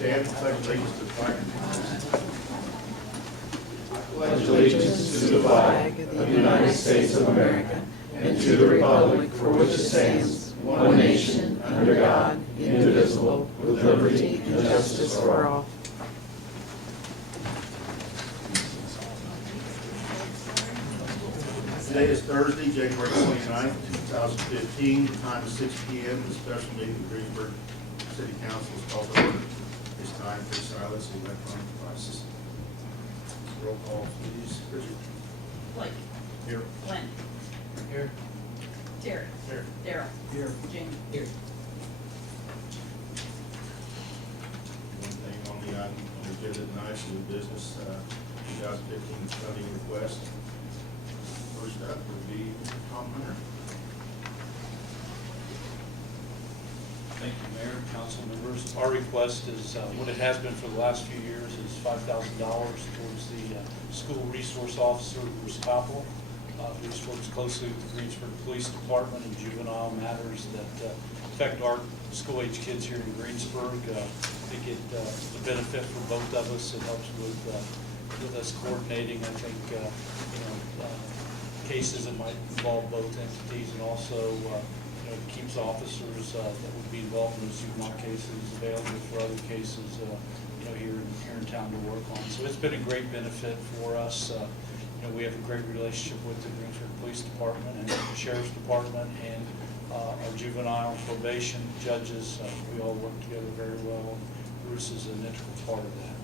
Stand and pledge allegiance to the flag. Pledge allegiance to the flag of the United States of America and to the republic for which it stands, one nation, under God, indivisible, with liberty and justice for all. Today is Thursday, January 29th, 2015. The time is 6 p.m. The special meeting of Greensburg City Council is called to order. This time, please silence the electronic devices. Roll call, please. Richard. Blake. Here. Glenn. Here. Terry. Here. Daryl. Here. Jamie. Here. One thing on the item on the agenda tonight is new business 2015 funding request. First up would be Tom Hunter. Thank you, Mayor, council members. Our request is, what it has been for the last few years, is $5,000 towards the school resource officer, Bruce Koppel. Bruce works closely with the Greensburg Police Department and juvenile matters that affect our school-age kids here in Greensburg. They get the benefit for both of us. It helps with us coordinating, I think, cases that might involve both entities, and also keeps officers that would be involved in those juvenile cases available for other cases here in town to work on. So it's been a great benefit for us. We have a great relationship with the Greensburg Police Department and the Sheriff's Department and our juvenile probation judges. We all work together very well. Bruce is an integral part of that.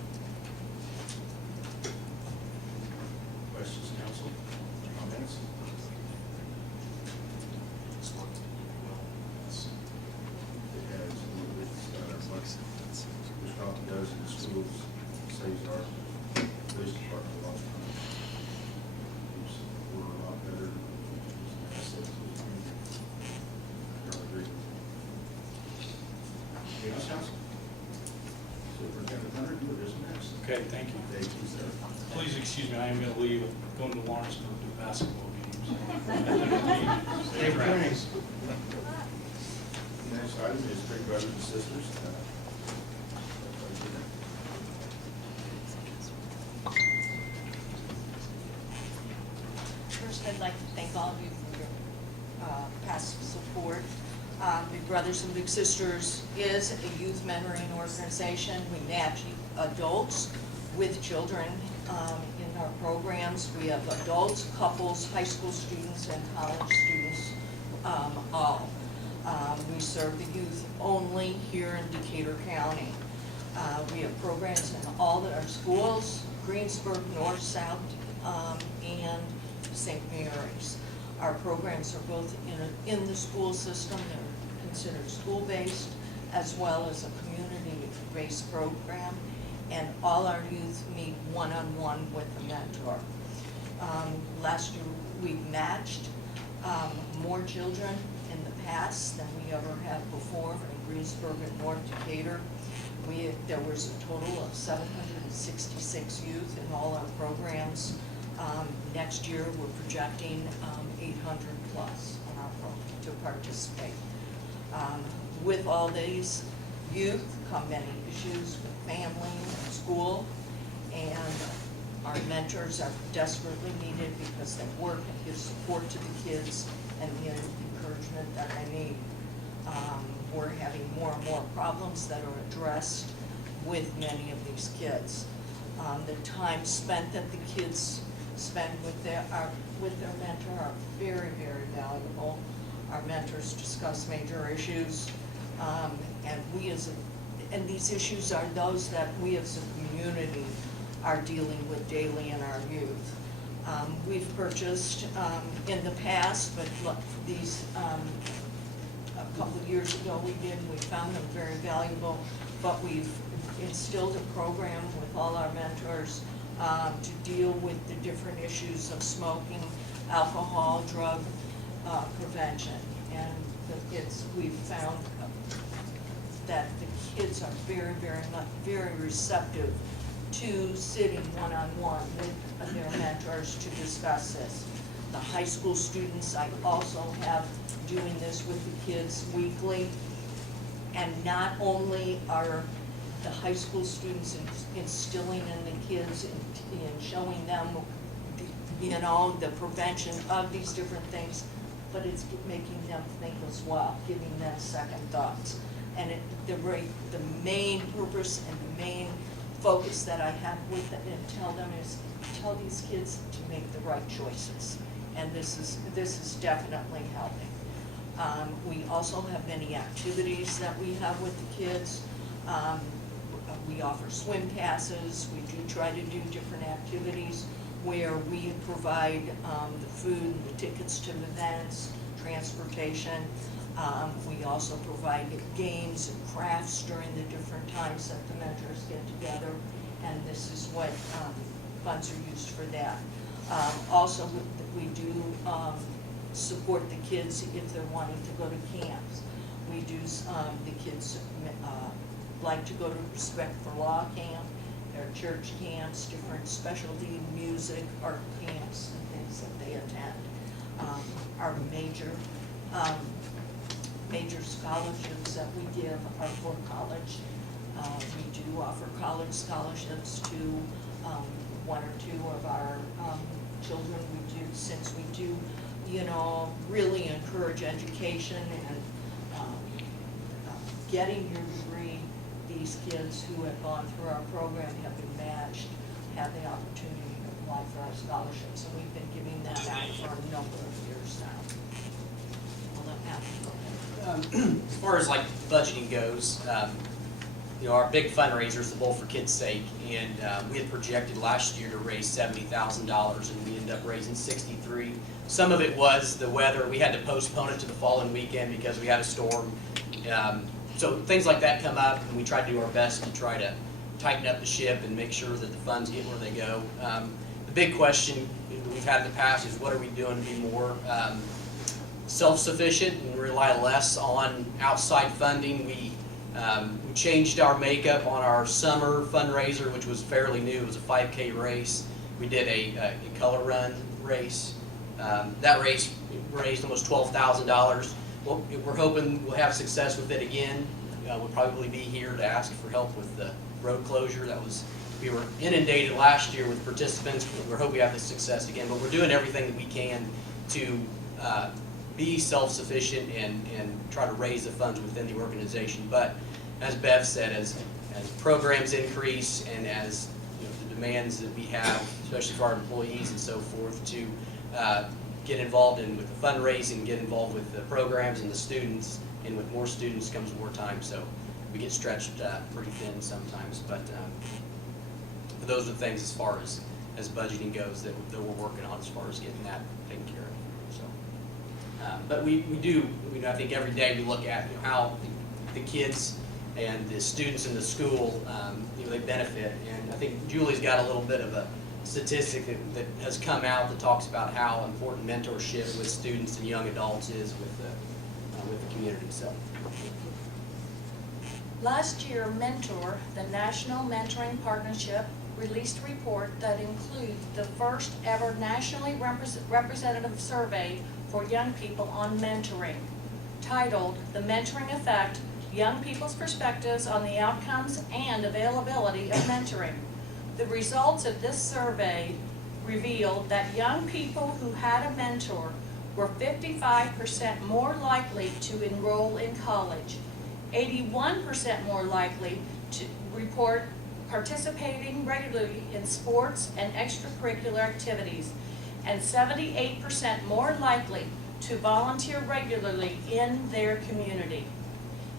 Questions, council? Comments? It has a little bit, what Bruce Coffin does in the schools, saves our police department a lot of time. Keeps order a lot better. Assets to the community. I agree. Anything else, council? Superintendent Hunter, you are dismissed. Okay, thank you. Thank you, sir. Please excuse me, I am going to leave. I'm going to Lawrenceburg to basketball games. Safe travels. Next item is Big Brothers and Sisters. First, I'd like to thank all of you for your past support. Big Brothers and Big Sisters is a youth mentoring organization. We match adults with children in our programs. We have adults, couples, high school students, and college students all. We serve the youth only here in Decatur County. We have programs in all of our schools, Greensburg, North, South, and St. Mary's. Our programs are both in the school system. They're considered school-based, as well as a community-based program, and all our youth meet one-on-one with a mentor. Last year, we matched more children in the past than we ever have before in Greensburg and North Decatur. There was a total of 766 youth in all our programs. Next year, we're projecting 800 plus on our program to participate. With all these youth come many issues with family and school, and our mentors are desperately needed because they work and give support to the kids and the encouragement that they need. We're having more and more problems that are addressed with many of these kids. The time spent that the kids spend with their mentor are very, very valuable. Our mentors discuss major issues, and these issues are those that we as a community are dealing with daily in our youth. We've purchased in the past, but look, these a couple of years ago we found them very valuable, but we've instilled a program with all our mentors to deal with the different issues of smoking, alcohol, drug prevention. And we've found that the kids are very receptive to sitting one-on-one with their mentors to discuss this. The high school students, I also have doing this with the kids weekly. And not only are the high school students, instilling in the kids and showing them, you know, the prevention of these different things, but it's making them think as well, giving them second thoughts. And the main purpose and the main focus that I have with it and tell them is, tell these kids to make the right choices. And this is definitely helping. We also have many activities that we have with the kids. We offer swim passes. We do try to do different activities where we provide the food and the tickets to events, transportation. We also provide games and crafts during the different times that the mentors get together, and this is what funds are used for that. Also, we do support the kids if they're wanting to go to camps. We do, the kids like to go to Spec for Law camp, their church camps, different specialty music, art camps, and things that they attend. Our major scholarships that we give are for college. We do offer college scholarships to one or two of our children. We do, since we do, you know, really encourage education and getting your degree. These kids who have gone through our program have been matched, have the opportunity to apply for our scholarships, and we've been giving that out for a number of years now. Well, let Matt go ahead. As far as like budgeting goes, you know, our big fundraiser is the Bowl for Kids' Sake, and we had projected last year to raise $70,000, and we ended up raising $63,000. Some of it was the weather. We had to postpone it to the following weekend because we had a storm. So things like that come up, and we try to do our best to try to tighten up the ship and make sure that the funds get where they go. The big question we've had in the past is, what are we doing to be more self-sufficient and rely less on outside funding? We changed our makeup on our summer fundraiser, which was fairly new. It was a 5K race. We did a color run race. That race raised almost $12,000. Well, we're hoping we'll have success with it again. We'll probably be here to ask for help with the road closure. We were inundated last year with participants. We're hoping we have the success again, but we're doing everything that we can to be self-sufficient and try to raise the funds within the organization. But as Bev said, as programs increase and as, you know, the demands that we have, especially for our employees and so forth, to get involved with the fundraising, get involved with the programs and the students, and with more students comes more time, so we get stretched pretty thin sometimes. But those are the things as far as budgeting goes that we're working on as far as getting that taken care of. So, but we do, you know, I think every day we look at, you know, how the kids and the students in the school, you know, they benefit. And I think Julie's got a little bit of a statistic that has come out that talks about how important mentorship with students and young adults is with the community. So, last year, Mentor, the National Mentoring Partnership, released a report that includes the first ever nationally representative survey for young people on mentoring, titled "The Mentoring Effect: Young People's Perspectives on the Outcomes and Availability of Mentoring." The results of this survey revealed that young people who had a mentor were 55% more likely to enroll in college, 81% more likely to report participating regularly in sports and extracurricular activities, and 78% more likely to volunteer regularly in their community.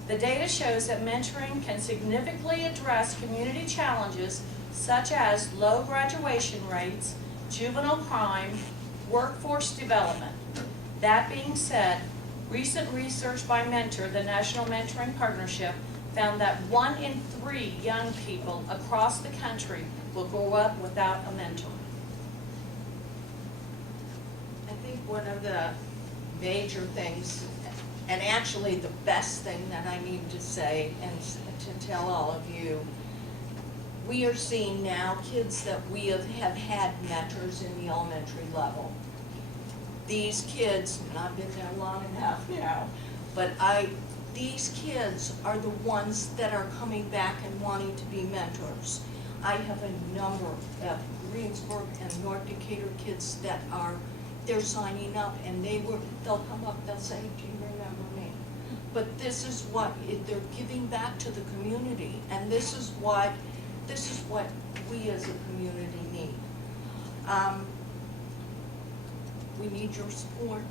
The data shows that mentoring can significantly address community challenges such as low graduation rates, juvenile crime, workforce development. That being said, recent research by Mentor, the National Mentoring Partnership, found that 1 in 3 young people across the country will grow up without a mentor. I think one of the major things, and actually the best thing that I need to say and to tell all of you, we are seeing now kids that we have had mentors in the elementary level. These kids, and I've been there long enough now, but these kids are the ones that are coming back and wanting to be mentors. I have a number of Greensburg and North Decatur kids that they're signing up, and they'll come up, they'll say, do you remember me? But this is what, they're giving back to the community, and this is what we as a community need. We need your support,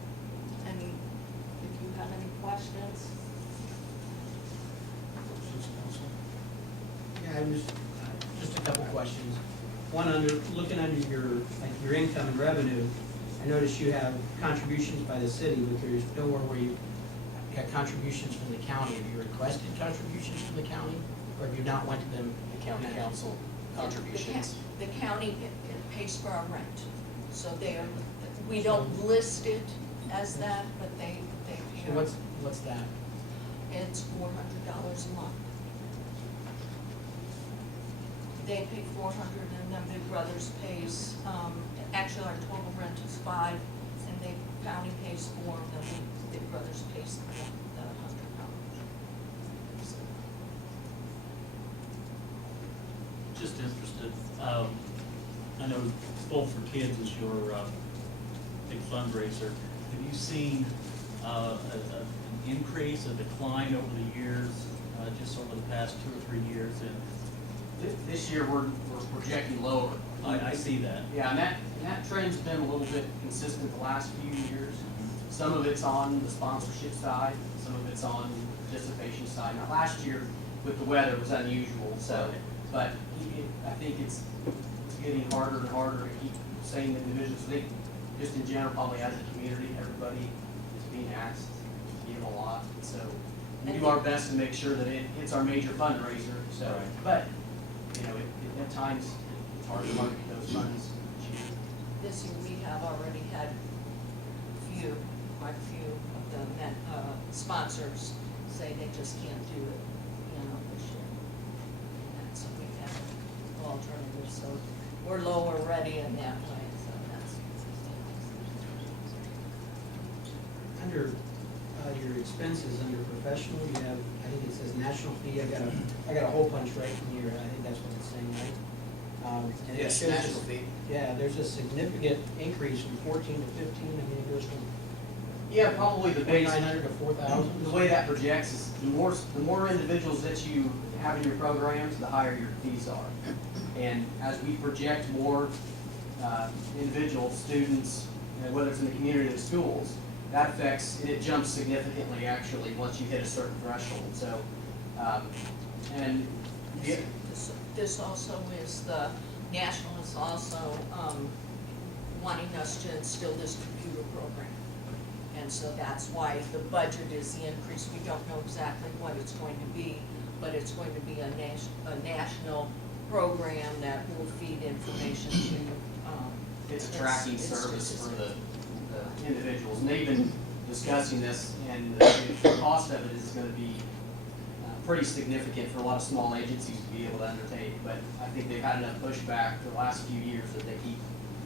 and if you have any questions. Yeah, just a couple questions. One, looking under your income and revenue, I noticed you have contributions by the city, but there's nowhere where you got contributions from the county. Have you requested contributions from the county, or have you not went to them? The county council contributions. The county pays for our rent, so we don't list it as that, but they pay. So what's that? It's $400 a month. They pay $400, and then Big Brothers pays, actually our total rent is $5, and the county pays $4, and then Big Brothers pays the $100. Just interested, I know Bowl for Kids is your big fundraiser. Have you seen an increase, a decline over the years, just over the past 2 or 3 years? This year, we're projecting lower. I see that. Yeah, and that trend's been a little bit consistent the last few years. Some of it's on the sponsorship side, some of it's on the participation side. Now, last year, with the weather, it was unusual, so, but I think it's getting harder and harder to keep saying individuals. I think, just in general, probably as a community, everybody is being asked to give a lot. So we do our best to make sure that it's our major fundraiser. So, Right. But at times it's hard to market those funds. This year, we have already had quite a few of the sponsors say they just can't do it, this year. And so we have alternatives, so we're lower already in that way, so that's. Under your expenses, under professional, you have, I think it says national fee. I got a hole punch right from here. I think that's what it's saying, right? And it Yes, shows national fee. Yeah, there's a significant increase from 14 to 15. I mean, it goes from Yeah, probably the biggest. 2,900 to 4,000. The way that projects is the more individuals that you have in your programs, the higher your fees are. And as we project more individuals, students, whether it's in the community or the schools, that affects, and it jumps significantly actually once you hit a certain threshold. So, and yeah. This also is the national is also wanting us to instill this computer program. And so that's why the budget is the increase. We don't know exactly what it's going to be, but it's going to be a national program that will feed information to. It's a tracking service for the individuals, and they've been discussing this, and the cost of it is going to be pretty significant for a lot of small agencies to be able to undertake, but I think they've had enough pushback for the last few years that they keep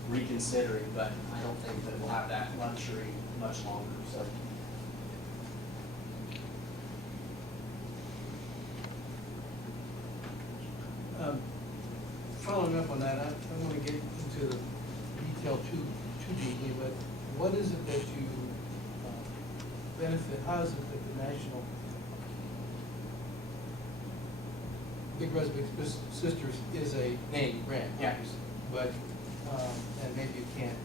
reconsidering, but I don't think that we'll have that luxury much longer, so. Following up on that, I don't want to get into the detail too deeply, but what is it that you benefit? How is it that the national Big Brothers Big Sisters is a named grant, Yeah. obviously, but and maybe you can't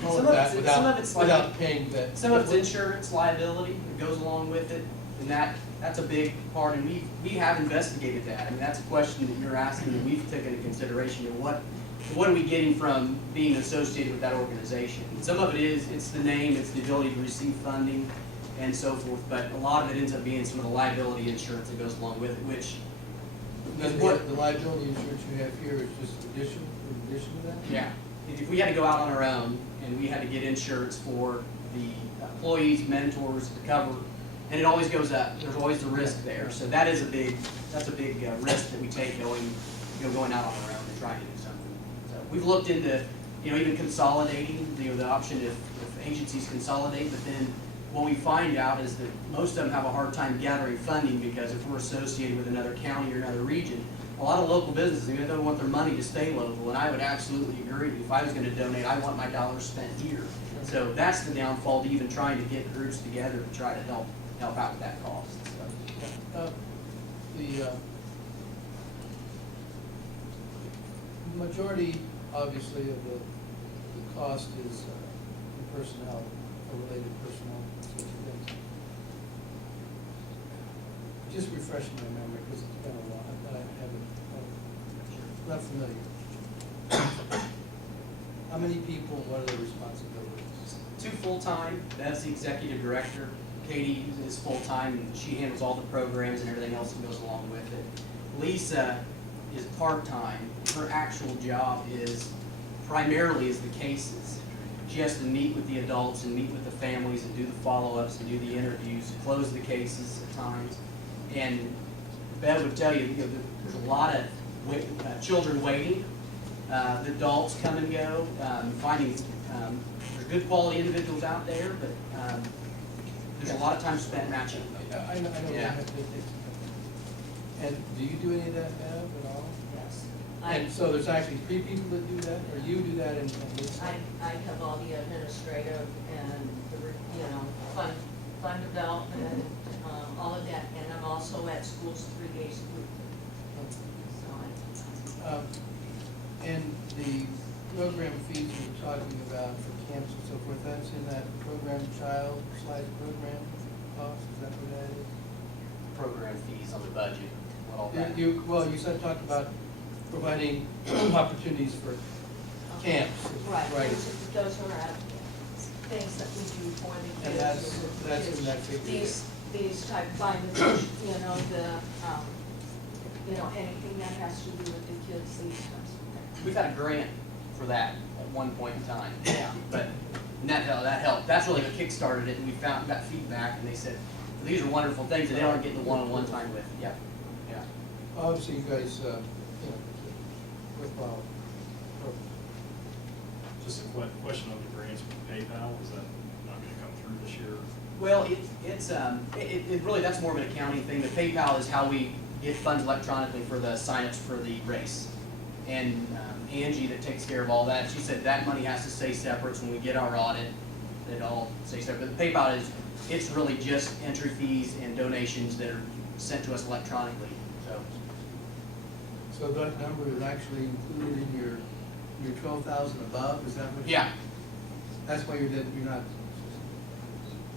call Some it of that it's like- without paying that. Some of it's insurance liability that goes along with it, and that's a big part, and we have investigated that. I mean, that's a question that you're asking, and we've taken into consideration, what are we getting from being associated with that organization? And some of it is, it's the name, it's the ability to receive funding, and so forth, but a lot of it ends up being some of the liability insurance that goes along with it, which is what. The liability insurance you have here is just in addition to that? Yeah, if we had to go out on our own and we had to get insurance for the employees, mentors to cover, and it always goes up, there's always the risk there. So that is a big risk that we take going out on our own and trying to do something. So we've looked into, even consolidating, the option if agencies consolidate, but then what we find out is that most of them have a hard time gathering funding because if we're associated with another county or another region, a lot of local businesses, they don't want their money to stay local, and I would absolutely agree. If I was gonna donate, I want my dollars spent here. So that's the downfall to even trying to get groups together to try to help out with that cost, so. The majority, obviously, of the cost is the personnel, or related personnel, such things. Just refresh my memory, because it's been a while, but I haven't, I'm not familiar. How many people, what are their responsibilities? 2 full-time, that's the executive director. Katie is full-time, and she handles all the programs and everything else that goes along with it. Lisa is part-time. Her actual job is primarily is the cases. She has to meet with the adults and meet with the families and do the follow-ups and do the interviews, close the cases at times. And Bev would tell you, there's a lot of children waiting. The adults come and go, finding there's good quality individuals out there, but there's a lot of time spent matching. I know. Yeah. And do you do any of that, Bev, at all? Yes. And so there's actually 3 people that do that, or you do that and Lisa? I have all the administrative and the, fund development, all of that, and I'm also at schools 3 days a week. So And the program fees you're talking about for camps and so forth, that's in that program child/program cost, is that what that is? Program fees on the budget, what all that. Well, you said, talked about providing opportunities for camps. Right, those are things that we do for the kids. And that's in that figure. These type of anything that has to do with the kids, these types of things. We've had a grant for that at one point in time. Yeah. But that helped. That's really what kickstarted it, and we got feedback, and they said, these are wonderful things that they aren't getting the one-on-one time with. Yeah. Yeah. Obviously, you guys, worthwhile. Just a question on the grants with PayPal, is that not gonna come through this year? Well, it really, that's more of an accounting thing. The PayPal is how we get funds electronically for the signups for the race. And Angie that takes care of all that, she said that money has to stay separate, so when we get our audit, it all stays separate. But the PayPal it's really just entry fees and donations that are sent to us electronically, so. So that number is actually included in your 12,000 above, is that what? Yeah, That's why you're not,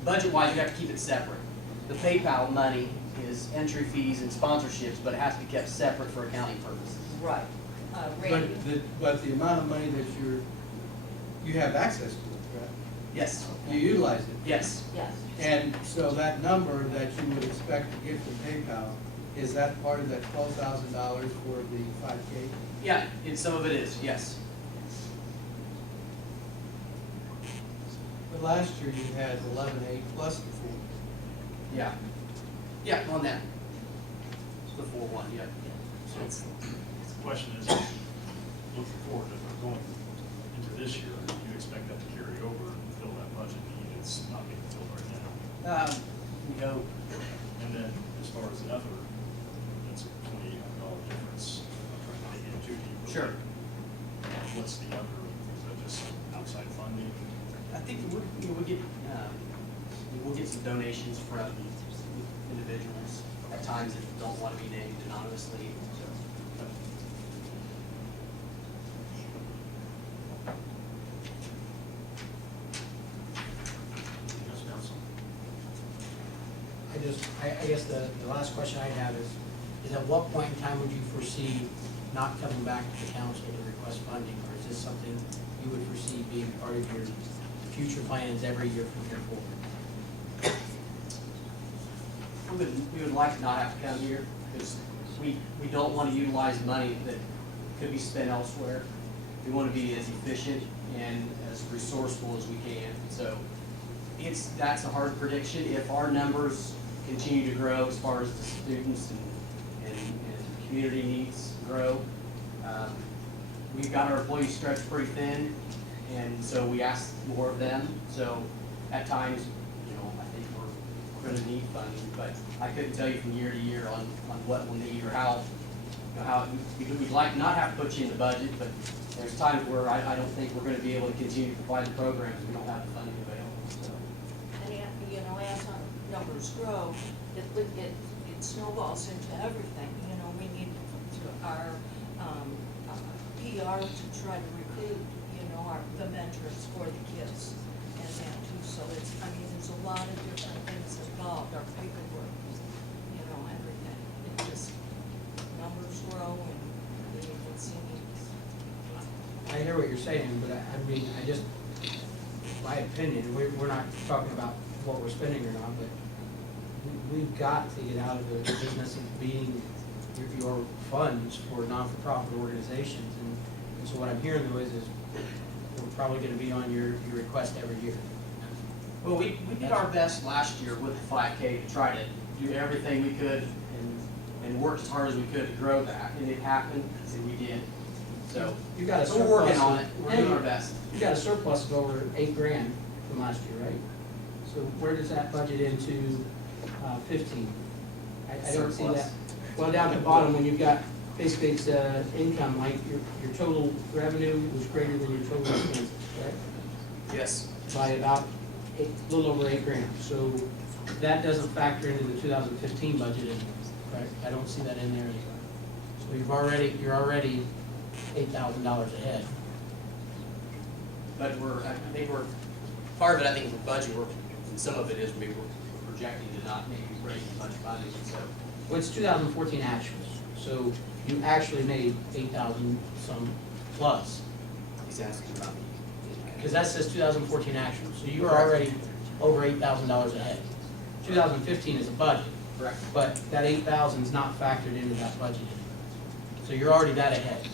budget-wise, you have to keep it separate. The PayPal money is entry fees and sponsorships, but it has to be kept separate for accounting purposes. Right. Randy? but the amount of money that you have access to, right? Yes, You utilize it. yes. Yes. And so that number that you would expect to get from PayPal, is that part of that $12,000 for the 5K? Yeah, some of it is, yes. But last year you had 11.8 plus the 4. Yeah. Yeah, on that. It's the 4-1, yeah. So, the question is, looking forward, if we're going into this year, do you expect that to carry over and fill that budget need? It's not being filled right now. We go, And then, as far as the other, that's a $2,800 difference, I'm trying to dig into, do you? Sure. What's the other, is that just outside funding? I think we'll get some donations from individuals at times that don't want to be named anonymously. Yes, council? I guess the last question I have is at what point in time would you foresee not coming back to the council to request funding? Or is this something you would foresee being part of your future plans every year from here forward? We would like to not have to come here because we don't want to utilize money that could be spent elsewhere. We want to be as efficient and as resourceful as we can. So that's a hard prediction. If our numbers continue to grow as far as the students and community needs grow, we've got our employees stretched pretty thin, and so we ask more of them. So at times, I gonna need funding, but I couldn't tell you from year to year on what we'll need or how, you know, how, we'd like to not have to put you in the budget, but there's times where I don't think we're gonna be able to continue to provide the programs, we don't have the funding available, so. And, you know, as our numbers grow, it snowballs into everything. You know, we need our PR to try to recruit, you know, the mentors for the kids and that too. So it's, I mean, there's a lot of different things involved, our paperwork, you know, everything. It just, numbers grow and we can see needs. I hear what you're saying, but I mean, I just, my opinion, we're not talking about what we're spending or not, but we've got to get out of the business of being your funds for non-for-profit organizations. And so what I'm hearing though is we're probably gonna be on your request every year. Well, we did our best last year with the 5K to try to do everything we could and work as hard as we could to grow that, and it happened, and we did. So, You got a so we're working surplus on it, we're doing our best. You got a surplus of over $8,000 from last year, right? So where does that budget into 15? I don't see Surplus. that. Well, down at the bottom, when you've got, basically it's income, like your total revenue was greater than your total expenses, correct? Yes. By about a little over $8,000. So that doesn't factor into the 2015 budget anymore, correct? I don't see that in there anywhere. So you're already $8,000 ahead. But I think part of it, I think, is budget work, and some of it is we're projecting to not maybe raise as much funding, so. Well, it's 2014 actuals, so you actually made 8,000 some plus, He's asking about. because that says 2014 actuals, so you are already over $8,000 ahead. 2015 is a budget, Correct. but that 8,000 is not factored into that budget anymore. So you're already that ahead.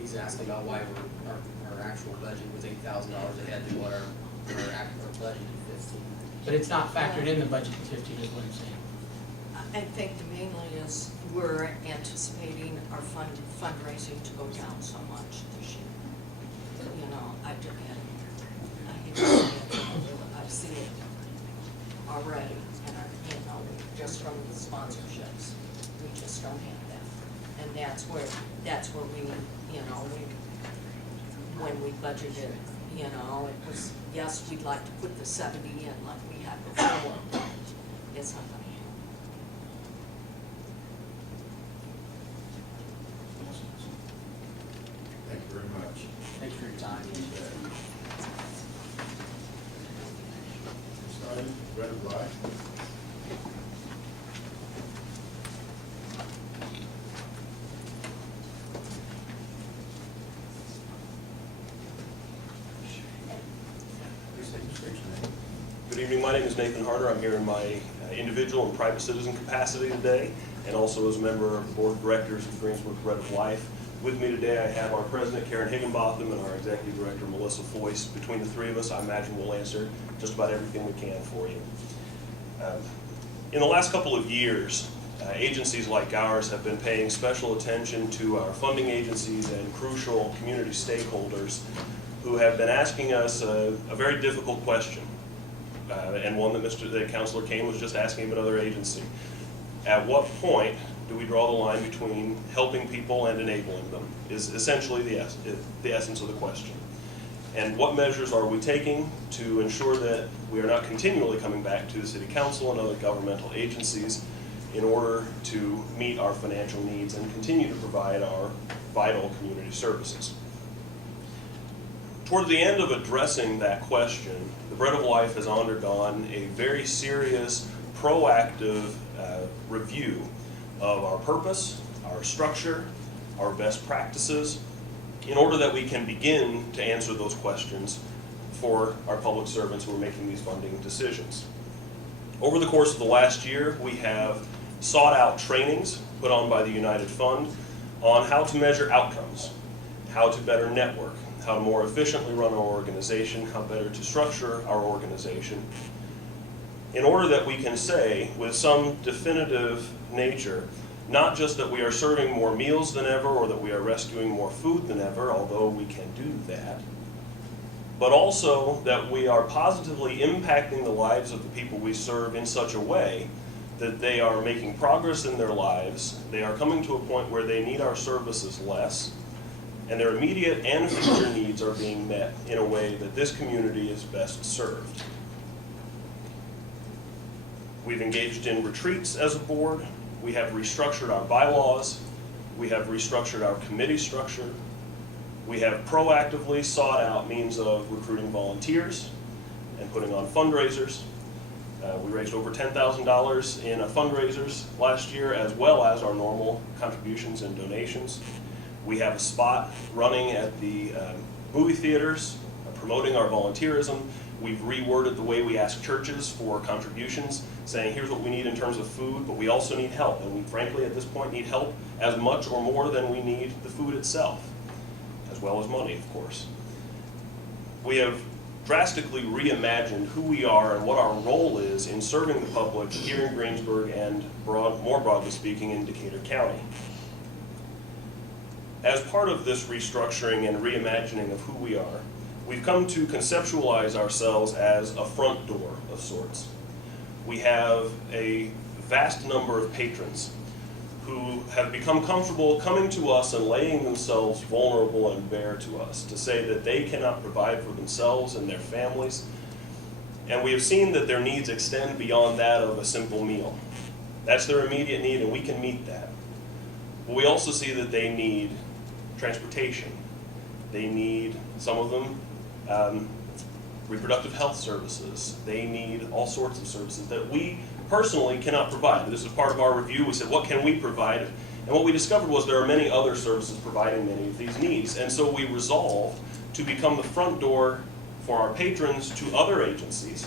He's asking about why our actual budget was $8,000 ahead than what our budget is 15. But it's not factored in the budget in 15 is what I'm saying. I think mainly is we're anticipating our fundraising to go down so much this year. You know, I hate to say it, I see it already, and you know, just from the sponsorships, we just don't have that. And that's where we, you know, when we budgeted, you know, it was, yes, we'd like to put the 70 in like we had before, but it's not gonna happen. Thank you very much. Thank you for your time. Next item, Red and Black. Please take your station name. Good evening, my name is Nathan Harder. I'm here in my individual and private citizen capacity today, and also as a member of the Board of Directors of Greensburg Bread of Life. With me today I have our President, Karen Higginbotham, and our Executive Director, Melissa Foist. Between the three of us, I imagine we'll answer just about everything we can for you. In the last couple of years, agencies like ours have been paying special attention to our funding agencies and crucial community stakeholders who have been asking us a very difficult question, and one that Councilor Kane was just asking of another agency. At what point do we draw the line between helping people and enabling them is essentially the essence of the question. And what measures are we taking to ensure that we are not continually coming back to the City Council and other governmental agencies in order to meet our financial needs and continue to provide our vital community services. Toward the end of addressing that question, the Bread of Life has undergone a very serious, proactive review of our purpose, our structure, our best practices, in order that we can begin to answer those questions for our public servants who are making these funding decisions. Over the course of the last year, we have sought out trainings put on by the United Fund on how to measure outcomes, how to better network, how to more efficiently run our organization, how better to structure our organization, in order that we can say with some definitive nature, not just that we are serving more meals than ever or that we are rescuing more food than ever, although we can do that, but also that we are positively impacting the lives of the people we serve in such a way that they are making progress in their lives, they are coming to a point where they need our services less, and their immediate and future needs are being met in a way that this community is best served. We've engaged in retreats as a board. We have restructured our bylaws. We have restructured our committee structure. We have proactively sought out means of recruiting volunteers and putting on fundraisers. We raised over $10,000 in fundraisers last year, as well as our normal contributions and donations. We have a spot running at the movie theaters, promoting our volunteerism. We've reworded the way we ask churches for contributions, saying here's what we need in terms of food, but we also need help. And we frankly at this point need help as much or more than we need the food itself, as well as money, of course. We have drastically reimagined who we are and what our role is in serving the public here in Greensburg and more broadly speaking in Decatur County. As part of this restructuring and reimagining of who we are, we've come to conceptualize ourselves as a front door of sorts. We have a vast number of patrons who have become comfortable coming to us and laying themselves vulnerable and bare to us to say that they cannot provide for themselves and their families. And we have seen that their needs extend beyond that of a simple meal. That's their immediate need, and we can meet that. But we also see that they need transportation. They need, some of them, reproductive health services. They need all sorts of services that we personally cannot provide. This is part of our review. We said, what can we provide? And what we discovered was there are many other services providing many of these needs. And so we resolved to become the front door for our patrons to other agencies,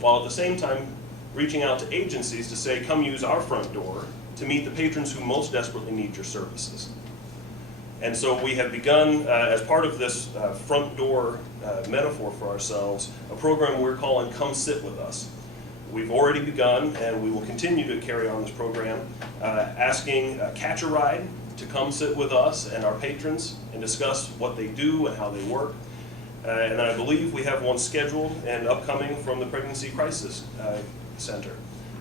while at the same time reaching out to agencies to say, come use our front door to meet the patrons who most desperately need your services. And so we have begun, as part of this front door metaphor for ourselves, a program we're calling Come Sit With Us. We've already begun, and we will continue to carry on this program, asking Catch a Ride to come sit with us and our patrons and discuss what they do and how they work. And I believe we have one scheduled and upcoming from the Pregnancy Crisis Center.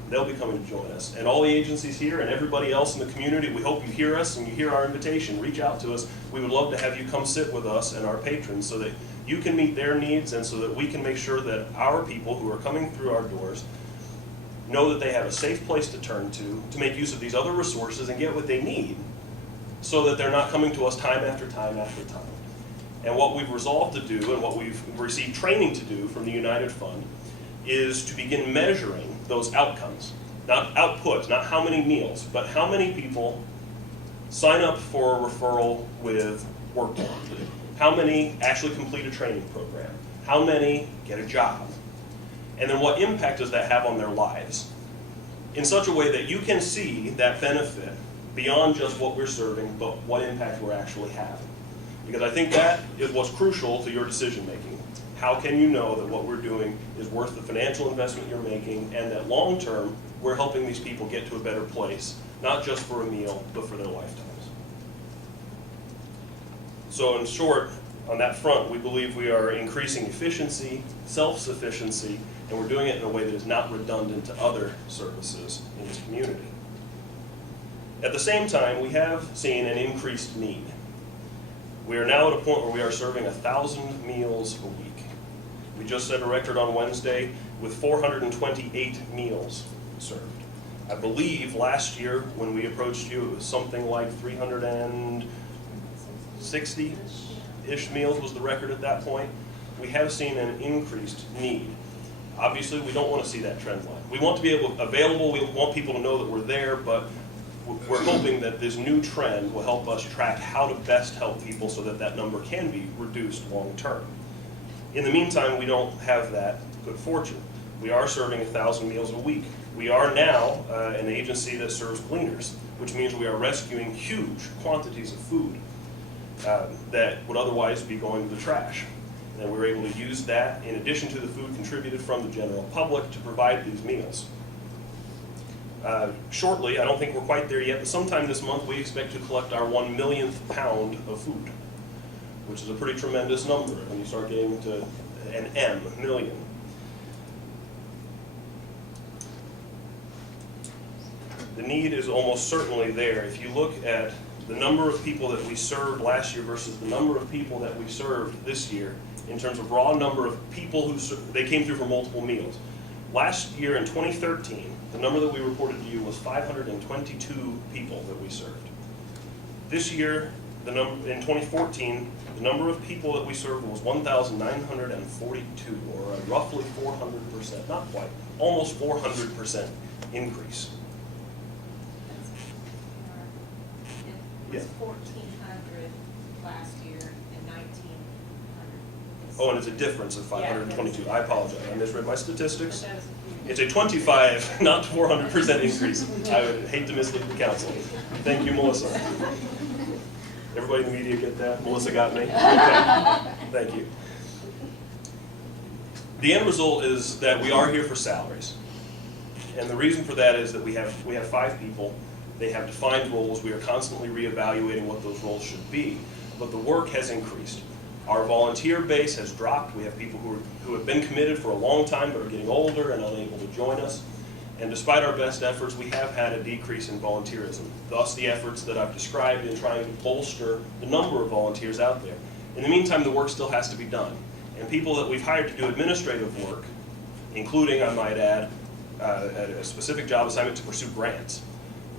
They'll be coming to join us. And all the agencies here and everybody else in the community, we hope you hear us and you hear our invitation. Reach out to us. We would love to have you come sit with us and our patrons so that you can meet their needs and so that we can make sure that our people who are coming through our doors know that they have a safe place to turn to make use of these other resources and get what they need so that they're not coming to us time after time after time. And what we've resolved to do and what we've received training to do from the United Fund is to begin measuring those outcomes, not outputs, not how many meals, but how many people sign up for a referral with work done, how many actually complete a training program, how many get a job, and then what impact does that have on their lives in such a way that you can see that benefit beyond just what we're serving, but what impact we're actually having. Because I think that is what's crucial to your decision making. How can you know that what we're doing is worth the financial investment you're making and that long term we're helping these people get to a better place, not just for a meal, but for their lifetimes. So in short, on that front, we believe we are increasing efficiency, self-sufficiency, and we're doing it in a way that is not redundant to other services in this community. At the same time, we have seen an increased need. We are now at a point where we are serving 1,000 meals a week. We just set a record on Wednesday with 428 meals served. I believe last year when we approached you, it was something like 360-ish meals was the record at that point. We have seen an increased need. Obviously, we don't want to see that trend line. We want to be available, we want people to know that we're there, but we're hoping that this new trend will help us track how to best help people so that that number can be reduced long term. In the meantime, we don't have that good fortune. We are serving 1,000 meals a week. We are now an agency that serves gleaners, which means we are rescuing huge quantities of food that would otherwise be going to the trash. And we're able to use that in addition to the food contributed from the general public to provide these meals. Shortly, I don't think we're quite there yet, but sometime this month we expect to collect our 1 millionth pound of food. which is a pretty tremendous number when you start getting to an M, million. The need is almost certainly there. If you look at the number of people that we served last year versus the number of people that we served this year, in terms of raw number of people they came through for multiple meals. Last year in 2013, the number that we reported to you was 522 people that we served. This year, in 2014, the number of people that we served was 1,942, or a roughly 400%, not quite, almost 400% increase. It was 1,400 last year and 1,900. Oh, and it's a difference of 522. I apologize, I misread my statistics. But that was a huge- It's a 25, not 400% increase. I would hate to mislead the council. Thank you, Melissa. Everybody in the media get that? Melissa got me? Okay. Thank you. The end result is that we are here for salaries. And the reason for that is that we have 5 people. They have defined roles. We are constantly reevaluating what those roles should be. But the work has increased. Our volunteer base has dropped. We have people who have been committed for a long time but are getting older and unable to join us. And despite our best efforts, we have had a decrease in volunteerism. Thus the efforts that I've described in trying to bolster the number of volunteers out there. In the meantime, the work still has to be done. And people that we've hired to do administrative work, including, I might add, a specific job assignment to pursue grants,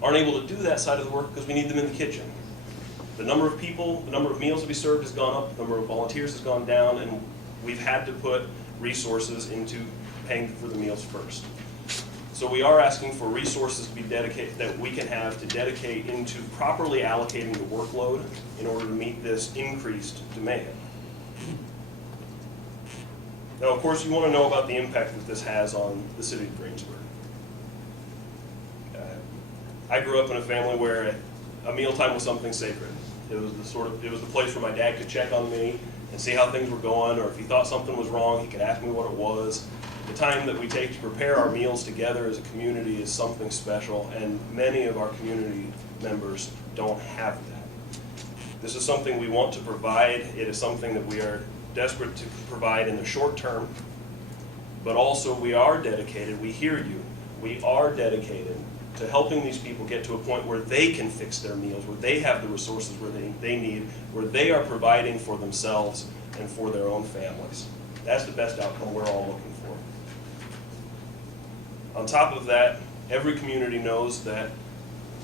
aren't able to do that side of the work because we need them in the kitchen. The number of people, the number of meals to be served has gone up, the number of volunteers has gone down, and we've had to put resources into paying for the meals first. So we are asking for resources to be dedicated, that we can have to dedicate into properly allocating the workload in order to meet this increased demand. Now, of course, you want to know about the impact that this has on the city of Greensburg. I grew up in a family where a mealtime was something sacred. It was the place where my dad could check on me and see how things were going, or if he thought something was wrong, he could ask me what it was. The time that we take to prepare our meals together as a community is something special, and many of our community members don't have that. This is something we want to provide. It is something that we are desperate to provide in the short term, but also we are dedicated, we hear you, we are dedicated to helping these people get to a point where they can fix their meals, where they have the resources where they need, where they are providing for themselves and for their own families. That's the best outcome we're all looking for. On top of that, every community knows that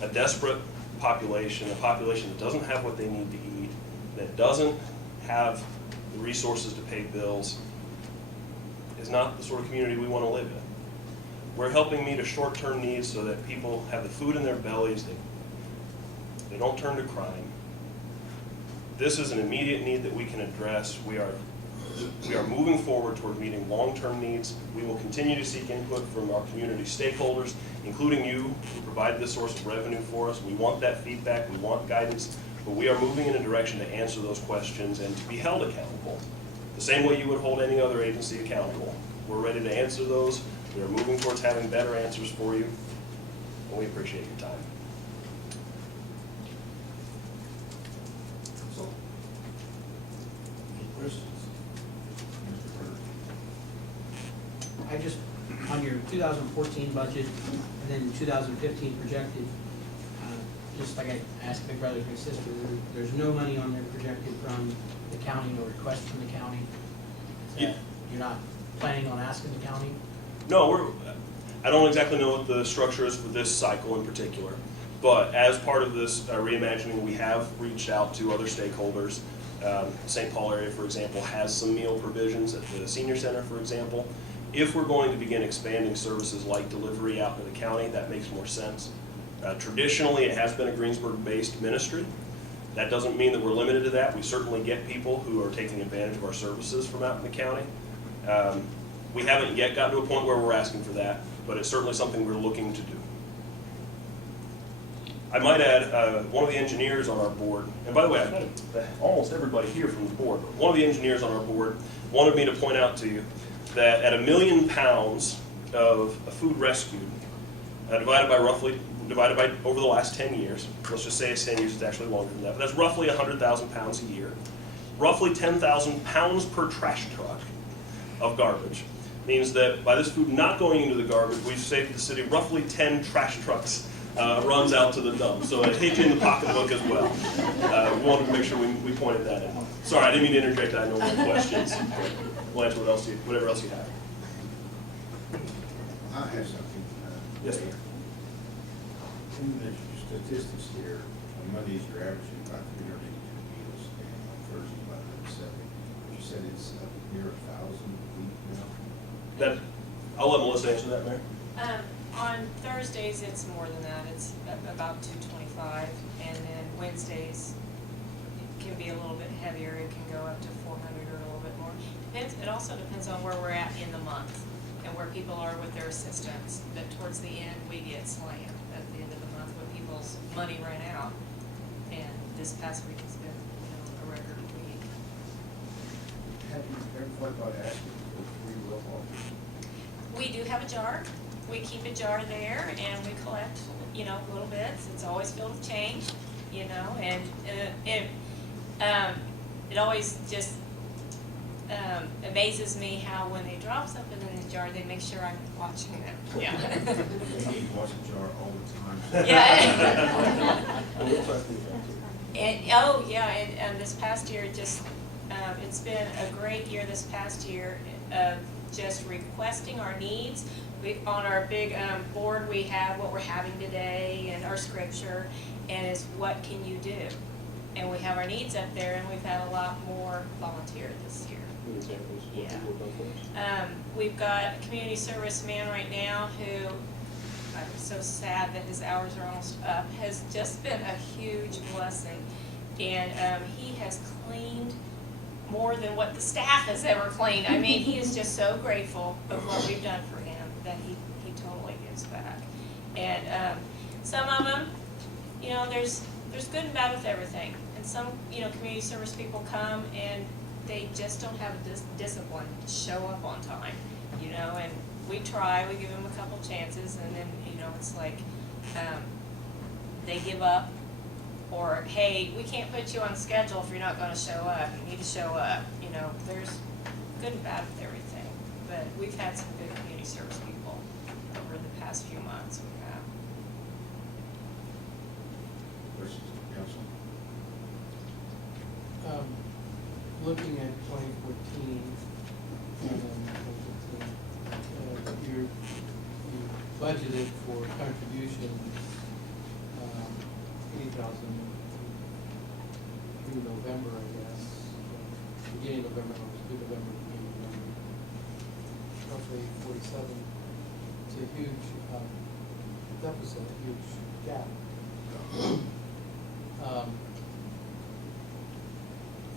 a desperate population, a population that doesn't have what they need to eat, that doesn't have the resources to pay bills, is not the sort of community we want to live in. We're helping meet a short-term need so that people have the food in their bellies, they don't turn to crime. This is an immediate need that we can address. We are moving forward toward meeting long-term needs. We will continue to seek input from our community stakeholders, including you, who provide this source of revenue for us. We want that feedback, we want guidance, but we are moving in a direction to answer those questions and to be held accountable. The same way you would hold any other agency accountable. We're ready to answer those. We are moving towards having better answers for you, and we appreciate your time. So, any questions? I just, on your 2014 budget and then 2015 projected, just like I asked my brother and my sister, there's no money on there projected from the county, no request from the county. Yeah. You're not planning on asking the county? No, I don't exactly know what the structure is for this cycle in particular, but as part of this reimagining, we have reached out to other stakeholders. St. Paul area, for example, has some meal provisions at the senior center, for example. If we're going to begin expanding services like delivery out in the county, that makes more sense. Traditionally, it has been a Greensburg-based ministry. That doesn't mean that we're limited to that. We certainly get people who are taking advantage of our services from out in the county. We haven't yet gotten to a point where we're asking for that, but it's certainly something we're looking to do. I might add, one of the engineers on our board, and by the way, I've had almost everybody here from the board, but one of the engineers on our board wanted me to point out to you that at 1 million pounds of food rescued, divided by over the last 10 years, let's just say it's 10 years, it's actually longer than that, but that's roughly 100,000 pounds a year. roughly 10,000 pounds per trash truck of garbage. Means that by this food not going into the garbage, we've saved the city roughly 10 trash trucks runs out to the dump. So it hit you in the pocketbook as well. We wanted to make sure we pointed that out. Sorry, I didn't mean to interject. I know more questions. We'll answer whatever else you have. I have something. Yes, sir. In the statistics here, on Mondays you're averaging about 382 meals, and on Thursdays about 170. You said it's up near 1,000 a week now? I'll let Melissa answer that, Mayor. On Thursdays, it's more than that, it's about 225, and then Wednesdays, it can be a little bit heavier, it can go up to 400 or a little bit more. It also depends on where we're at in the month, and where people are with their assistants, but towards the end, we get slammed at the end of the month when people's money ran out, and this past week has been, a record week. Have you ever thought about asking for free will offers? We do have a jar. We keep a jar there and we collect, little bits. It's always filled with change, and it always just amazes me how when they drop something in the jar, they make sure I'm watching them. Yeah. You need to wash a jar all the time. Yeah. And this past year, it's been a great year this past year of just requesting our needs. On our big board, we have what we're having today and our scripture, and it's what can you do? And we have our needs up there, and we've had a lot more volunteer this year. Yeah. We've got a community service man right now who, I'm so sad that his hours are almost up, has just been a huge blessing. And he has cleaned more than what the staff has ever cleaned. I mean, he is just so grateful of what we've done for him that he totally gives back. And some of them, there's good and bad with everything. And some, community service people come and they just don't have a discipline to show up on time, and we try, we give them a couple chances, and then, it's like they give up, or, hey, we can't put you on schedule if you're not gonna show up, you need to show up, there's good and bad with everything. But we've had some good community service people over the past few months, we have. Questions, council? Looking at 2014, you budgeted for contribution, 80,000 through November, I guess. Beginning of November, through November, beginning of November. Roughly 47. It's a huge deficit, a huge gap.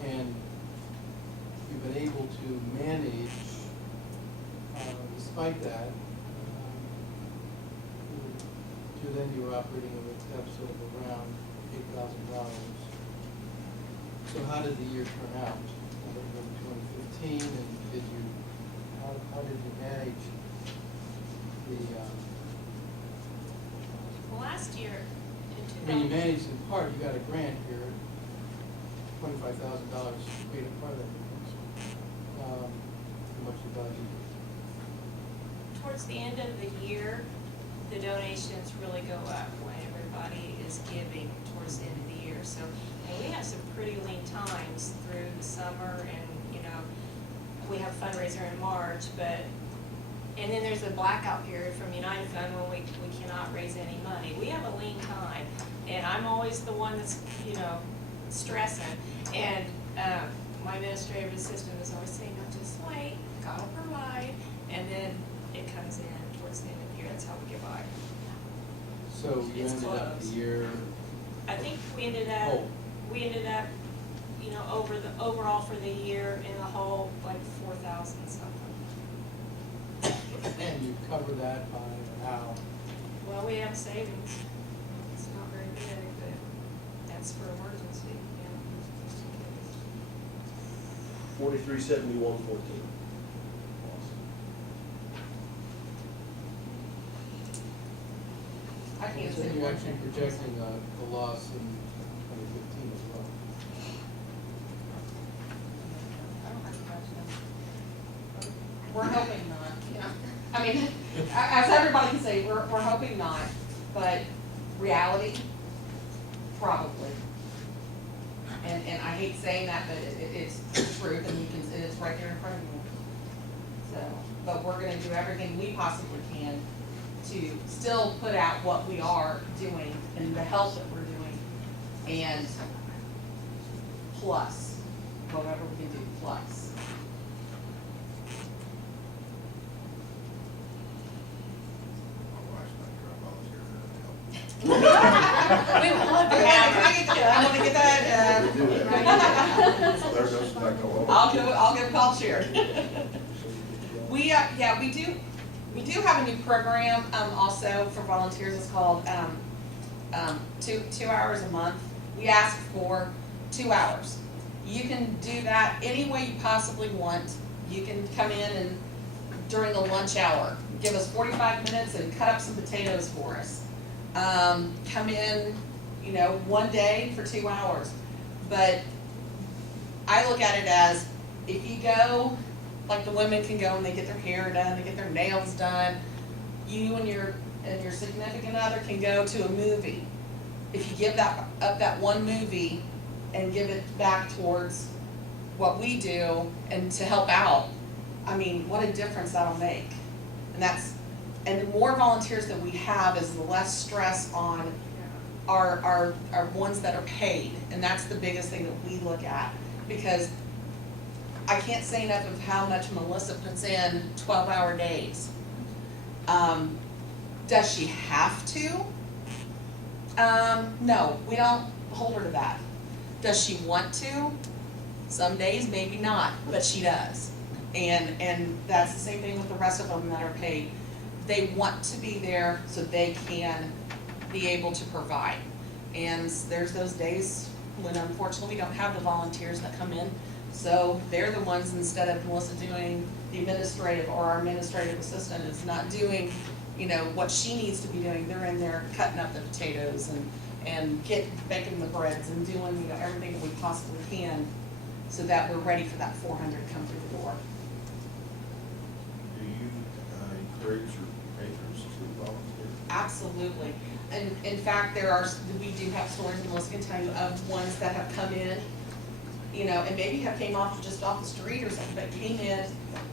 And you've been able to manage, despite that, to then you were operating with a deficit of around $8,000. So how did the year turn out? In 2015, and how did you manage the? Well, last year, in I mean, you managed in part. You got a grant here, $25,000 paid a part of that. How much you budgeted? towards the end of the year, the donations really go up when everybody is giving towards the end of the year. So, and we have some pretty lean times through the summer, and, we have a fundraiser in March, and then there's a blackout period from United Fund when we cannot raise any money. We have a lean time, and I'm always the one that's, stressing. And my administrative assistant is always saying, no, just wait, gotta provide, and then it comes in towards the end of the year. That's how we get by. So you It's ended up the close. year, I think we ended up, overall for the year in the whole, like 4,000 something. and you cover that by how? Well, we have savings. It's not very big, but that's for emergency, $43.71.14. I think So it's you're actually projecting the loss in 2015 as well. as everybody can say, we're hoping not, but reality, probably. And I hate saying that, but it's the truth, and it's right there in front of you. So, but we're gonna do everything we possibly can to still put out what we are doing and the help that we're doing, and plus, whatever we can do, plus. My wife's not here, I volunteer to help. We would love to have, I wanna get that, Do that. So there goes back to all. I'll give a call to Sharon. We, yeah, we do have a new program, also for volunteers. It's called, 2 hours a month. We ask for 2 hours. You can do that any way you possibly want. You can come in and during the lunch hour, give us 45 minutes and cut up some potatoes for us. Come in, you know, one day for 2 hours. But I look at it as, if you go, like the women can go and they get their hair done, they get their nails done. You and your significant other can go to a movie. If you give up that one movie and give it back towards what we do and to help out, I mean, what a difference that'll make. And the more volunteers that we have is the less stress on our ones that are paid. And that's the biggest thing that we look at, because I can't say enough of how much Melissa puts in 12-hour days. Does she have to? No, we don't hold her to that. Does she want to? Some days, maybe not, but she does. And that's the same thing with the rest of them that are paid. They want to be there so they can be able to provide. And there's those days when unfortunately we don't have the volunteers that come in. So they're the ones, instead of Melissa doing the administrative, or our administrative assistant is not doing, you know, what she needs to be doing, they're in there cutting up the potatoes and baking the breads and doing, you know, everything that we possibly can so that we're ready for that 400 to come through the door. Do you encourage your patrons to volunteer? Absolutely. And in fact, we do have stories, and Melissa can tell you, of ones that have come in, you know, and maybe came just off the street or something, but came in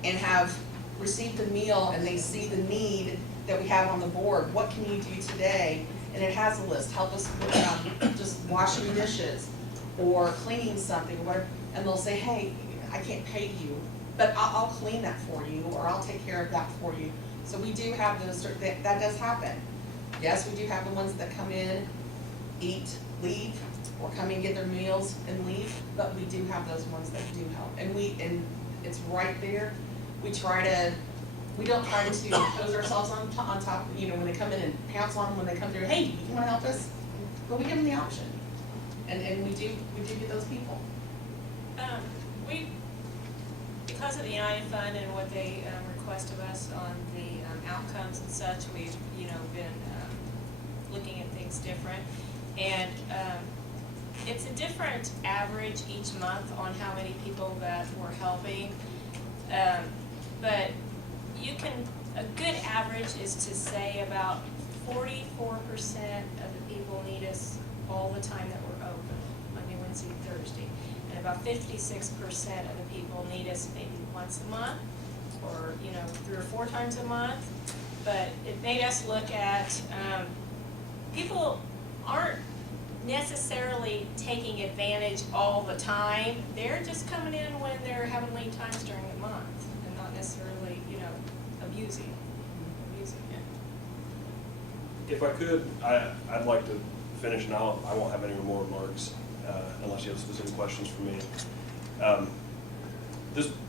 and have received a meal and they see the need that we have on the board. What can you do today? And it has a list. Help us with just washing dishes or cleaning something, or whatever. And they'll say, hey, I can't pay you, but I'll clean that for you, or I'll take care of that for you. So we do have those, that does happen. Yes, we do have the ones that come in, eat, leave, or come in, get their meals and leave, but we do have those ones that do help. And it's right there. We don't try to pose ourselves on top, you know, when they come in and pounce on them when they come through, hey, you wanna help us? But we give them the option. And we do get those people. Because of the United Fund and what they request of us on the outcomes and such, we've, you know, been looking at things different. And it's a different average each month on how many people that we're helping. But a good average is to say about 44% of the people need us all the time that we're open, Monday, Wednesday, Thursday. And about 56% of the people need us maybe once a month, or, you know, 3 or 4 times a month. But it made us look at, people aren't necessarily taking advantage all the time. They're just coming in when they're having lean times during the month, and not necessarily, you know, abusing it. If I could, I'd like to finish now. I won't have any more remarks unless you have specific questions for me.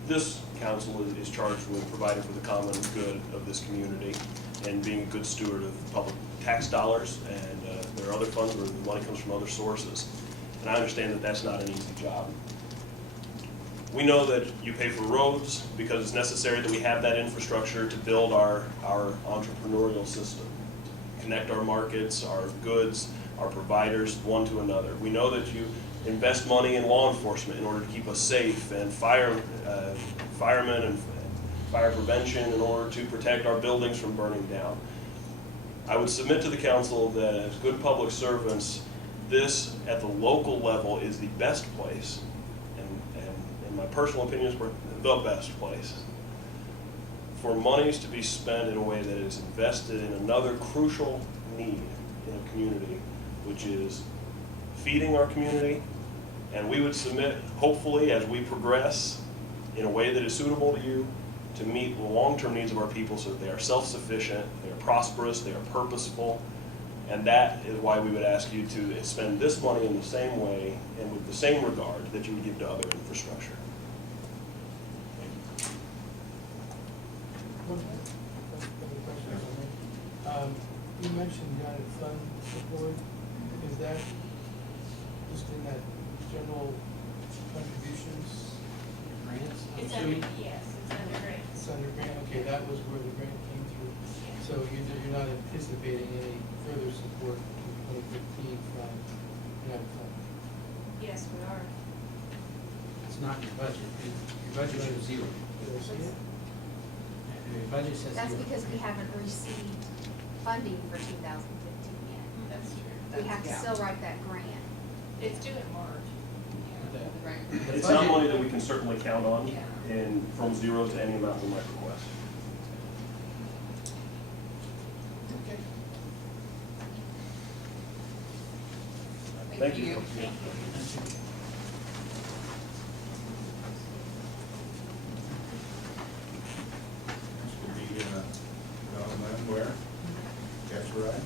This council is charged with providing for the common good of this community and being a good steward of public tax dollars, and there are other funds where the money comes from other sources. And I understand that that's not an easy job. We know that you pay for roads because it's necessary that we have that infrastructure to build our entrepreneurial system, connect our markets, our goods, our providers, one to another. We know that you invest money in law enforcement in order to keep us safe, and firemen and fire prevention, in order to protect our buildings from burning down. I would submit to the council that as good public servants, this at the local level is the best place, and in my personal opinion, is the best place for monies to be spent in a way that is invested in another crucial need in a community, which is feeding our community. And we would submit, hopefully, as we progress in a way that is suitable to you, to meet the long-term needs of our people so that they are self-sufficient, they are prosperous, they are purposeful. And that is why we would ask you to spend this money in the same way and with the same regard that you would give to other infrastructure. You mentioned United Fund support. Is that just in that general contributions, grants? I'm It's assuming? under, yes, it's under grants. It's under grant, okay, that was where the grant came through. So you're not anticipating any further support in 2015 from United Fund? Yes, we are. It's not your budget. Your budget shows zero. Did I see it? Your budget says zero. That's because we haven't received funding for 2015 yet. That's true. We have to still write that grant. It's due in March. The It's not budget- money that we can certainly count on, Yeah. and from zero to any amount we might request. Okay. Thank you. Next would be, Landwehr. That's right.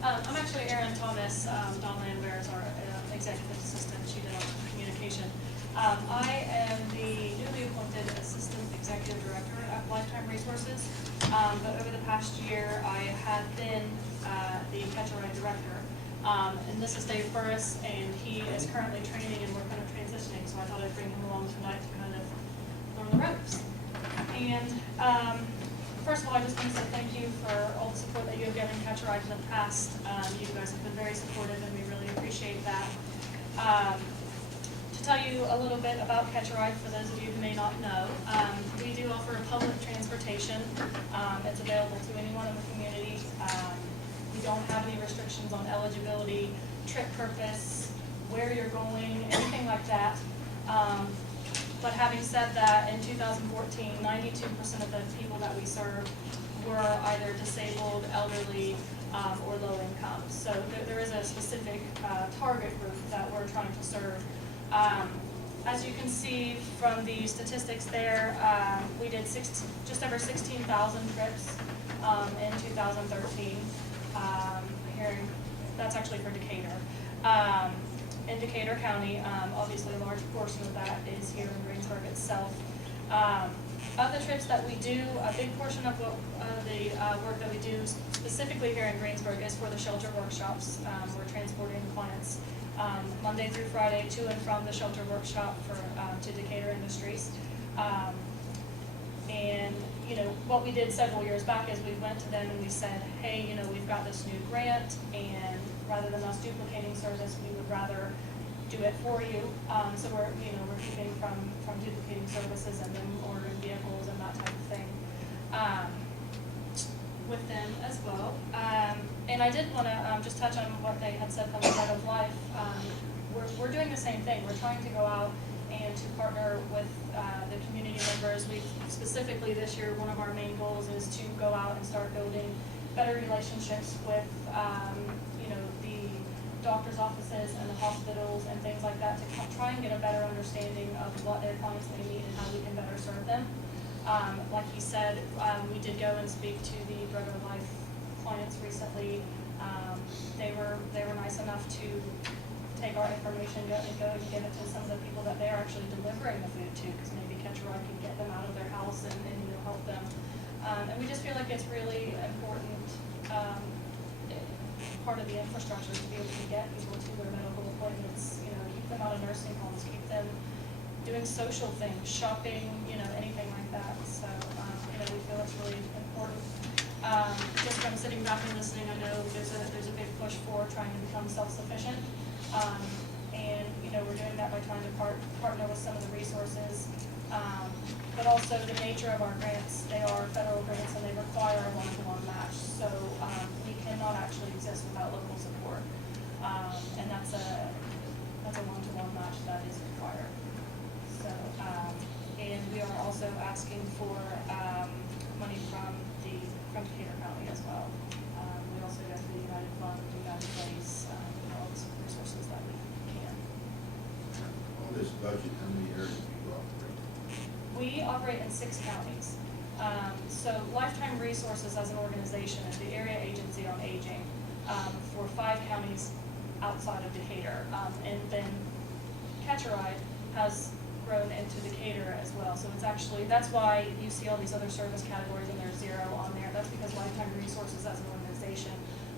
I'm actually Erin Thomas. Dawn Landwehr is our executive assistant. She did our communication. I am the newly appointed assistant executive director at Lifetime Resources. But over the past year, I have been the Karazia director. And this is Dave Burris, and he is currently training, and we're kind of transitioning. So I thought I'd bring him along tonight to kind of learn the ropes. And first of all, I just want to say thank you for all the support that you have given Karazia in the past. You guys have been very supportive, and we really appreciate that. To tell you a little bit about Karazia, for those of you who may not know, we do offer public transportation. It's available to anyone in the community. We don't have any restrictions on eligibility, trip purpose, where you're going, anything like that. But having said that, in 2014, 92% of the people that we served were either disabled, elderly, or low income. So there is a specific target group that we're trying to serve. As you can see from the statistics there, we did just over 16,000 trips in 2013. That's actually for Decatur. In Decatur County, obviously a large portion of that is here in Greensburg itself. Of the trips that we do, a big portion of the work that we do specifically here in Greensburg is for the shelter workshops. We're transporting clients Monday through Friday to and from the shelter workshop to Decatur Industries. And you know, what we did several years back is we went to them and we said, hey, you know, we've got this new grant, and rather than us duplicating service, we would rather do it for you. So we're keeping from duplicating services and then ordering vehicles and that type of thing with them as well. And I did want to just touch on what they had said from the Bread of Life. We're doing the same thing. We're trying to go out and to partner with the community members. We specifically this year, one of our main goals is to go out and start building better relationships with the doctor's offices and the hospitals and things like that to try and get a better understanding of what their clients may need and how we can better serve them. Like he said, we did go and speak to the Bread of Life clients recently. They were nice enough to take our information and go and give it to some of the people that they're actually delivering the food to, because maybe Karazia can get them out of their house and help them. And we just feel like it's really important part of the infrastructure to be able to get people to their medical appointments, keep them out of nursing homes, keep them doing social things, shopping, anything like that. So, we feel it's really important. Just from sitting back and listening, I know there's a big push for trying to become self-sufficient. And, we're doing that by trying to partner with some of the resources. But also the nature of our grants, they are federal grants and they require a one-to-one match. So, we cannot actually exist without local support. And that's a one-to-one match that is required. So, and we are also asking for, money from Decatur County as well. We also go to the United Fund, United Place, all the resources that we can. On this budget, how many areas do you operate? We operate in 6 counties. So Lifetime Resources as an organization is the area agency on aging for 5 counties outside of Decatur. And then Karazia has grown into Decatur as well. So it's actually, that's why you see all these other service categories and there's 0 on there. That's because Lifetime Resources as an organization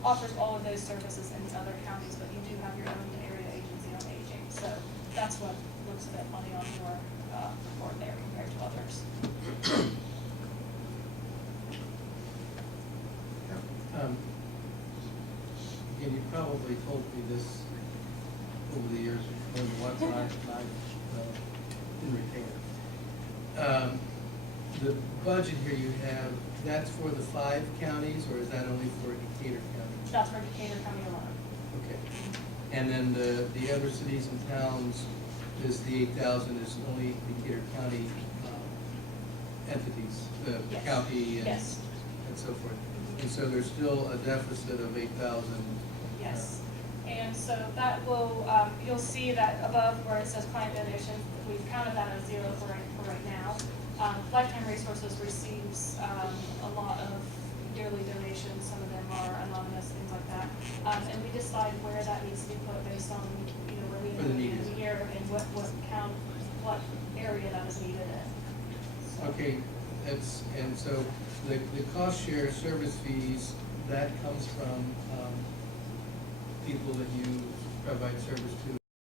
offers all of those services in the other counties, but you do have your own area agency on aging. So that's what looks a bit funny on your report there compared to others. Again, you probably told me this over the years, when once I didn't retain it. The budget here you have, that's for the 5 counties, or is that only for Decatur County? That's for Decatur County alone. Okay. And then the other cities and towns, is the 8,000 is only Decatur County entities, the Yes. county and Yes. and so forth. And so there's still a deficit of 8,000. Yes, and so that will, you'll see that above where it says client donations, we've counted that as 0 for right now. Lifetime Resources receives a lot of yearly donations, some of them are anonymous, things like that. And we decide where that needs to be put based on, where we Where the need in is. the year and what area that is needed in. So- Okay, and so the cost share service fees, that comes from people that you provide service to